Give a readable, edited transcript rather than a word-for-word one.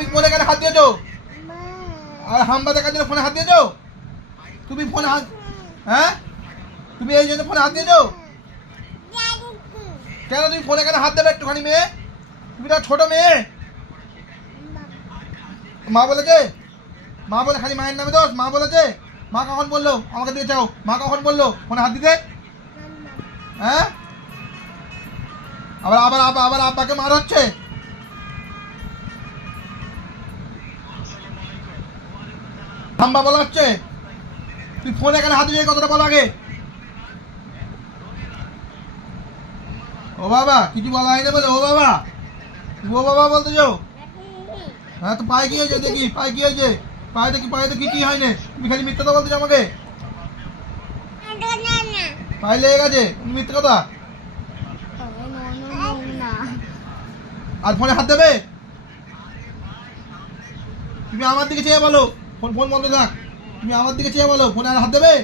তুমি ফোনে কেন হাত দিয়েছো? আর হাম্বা দেখার জন্য ফোনে হাত দিয়েছো? তুমি ফোনে হাত, হ্যাঁ তুমি এই জন্য ফোনে হাত দিয়েছো কেন? তুমি ফোনে কেন হাত দেবে একটুখানি মেয়ে? তুমি তো ছোট মেয়ে। মা বলেছে? মা বলে খালি মায়ের নামে দোষ? মা বলেছে? মা কখন বললো আমাকে দিয়ে চাও? মা কখন বললো ফোনে হাত দিতে? হ্যাঁ, আবার আবার আবার আবার আব্বাকে মার হচ্ছে। হাম্বা বলা হচ্ছে। তুই ফোনে কেন হাত দিয়ে কথাটা বলো আগে। ও বাবা, কিছু বলা হয়নি বলে ও বাবা? ও বাবা বলতেছো? হ্যাঁ, তো পায়ে কি হয়েছে দেখি, পায়ে কি হয়েছে? পায়ে দেখি, পায়ে তো কি হয়নি। তুমি খালি মিথ্যা কথা বলতেছো আমাকে। পায়ে লেগে গেছে, মিথ্যা কথা। আর ফোনে হাত দেবে? তুমি আমার দিকে চেয়ে বলো, ফোন ফোন বন্ধ থাক। তুমি আমার দিকে চেয়ে বলো, ফোনে আর হাত দেবে?